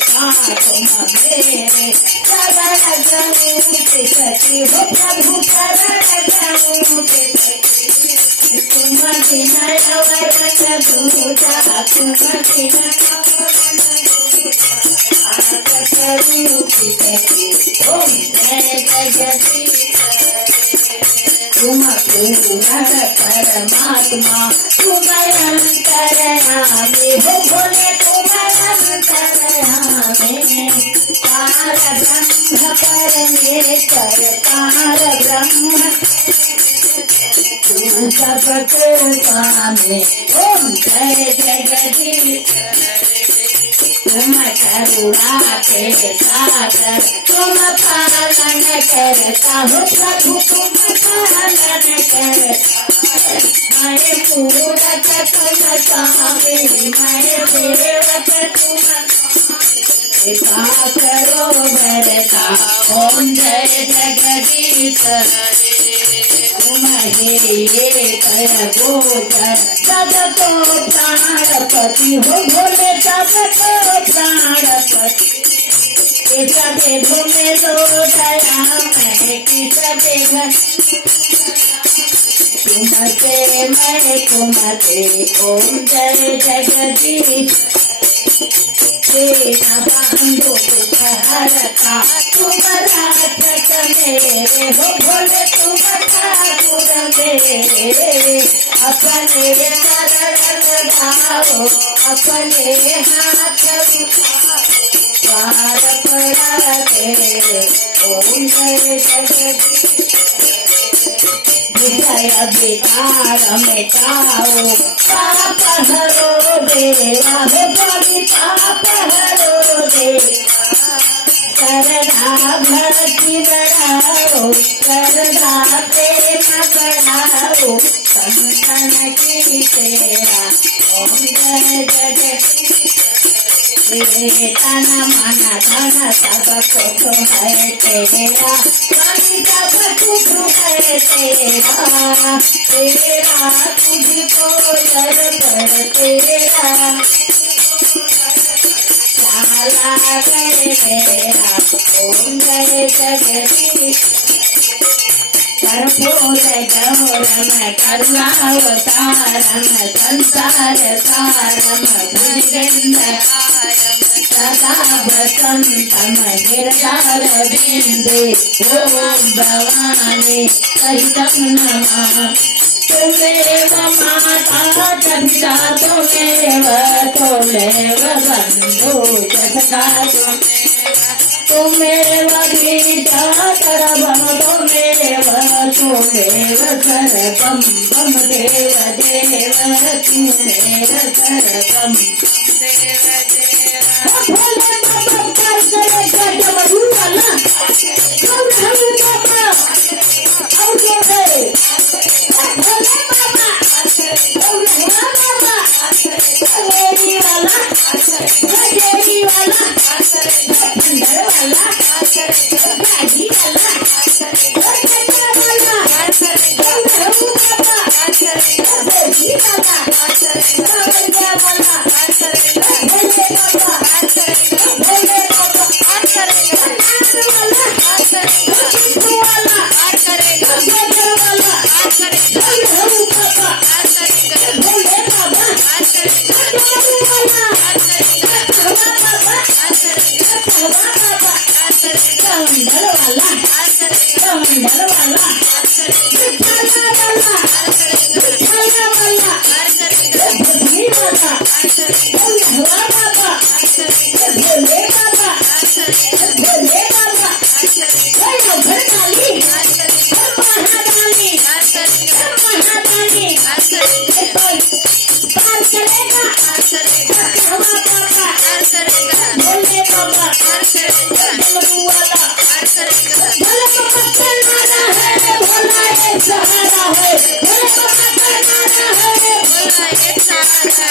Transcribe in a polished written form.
तुम मेरे शरण जाऊं के सखी हो प्रभु शरण जाऊं के सखी तुम बिना अवर दूजा तुम बिना करूं की सखी ओम जय जगदीश तुम पूर्ण परमात्मा तुम अंतर्यामी हो भोले तुम अंतर्यामी पार ब्रह्म परमेश्वर पार ब्रह्म तू सबको स्वामी ओम जय जगदीश तुम करुणा के सागर तुम पालन करता हो प्रभु तुम पालन करता मैं पूरक तुम स्वामी मैं देवक तुम कृपा करो भरता ओम जय जगदीश तुम हे कर गोचर सबको प्राणपति हो भोले सबको प्राणपति सबे भूमि लो दया मैं कि सबे तुमसे मैं तुमसे ओम जय जगदीश तेरा बांधो दुख हरता तुम राक्षस मेरे हो भोले तुम ठाकुर मेरे अपने चरण लगाओ अपने हाथ द्वार पड़ा तेरे ओम जय जगदीश विजय विकार मिटाओ पाप हरो देवा हो बलि पाप हरो देवा करधा भक्ति बढ़ाओ करधा प्रेम बढ़ाओ संतन की तेरा ओम जय जगदीश तन मन धन सब सुख है तेरा स्वामी सब सुख है तेरा तेरा तुझको अर्पण तेरा चाला गए तेरा ओम जय जगदीश कर्पूर गौरम करुणावतारम संसार सारम भुजगेन्द्रहारम सदा वसंतम गिरधारविंदे ओम भवानी सहितं नमामि तुमेव माता पिता तुमेव बन्धु सखा तुमेव गीताकरवं तुमेव सर्वं मम देव देव तुमेव सर्वं देव देव भोले बाबा प्यार करे गज मधुवाला हम बाबा और जो है भोले बाबा और बाबा मेरी वाला गजेरी वाला अंदर वाला गाड़ी वाला गजे वाला प्रभु बाबा बेटी वाला गजे वाला भोले बाबा भोले बाबा नाथ वाला किसको वाला गजे वाला प्रभु बाबा भोले बाबा प्रभु वाला प्रभु बाबा कमंडल वाला कमंडल वाला छाला वाला छाला वाला भगनी वाला भोला बाबा भोले बाबा भोले बाबा भरताली महादानी महादानी पार करेगा हवा बाबा भोले बाबा भोलू वाला भोले बाबा करना है भोला एक सहारा है भोले बाबा करना है भोला एक सहारा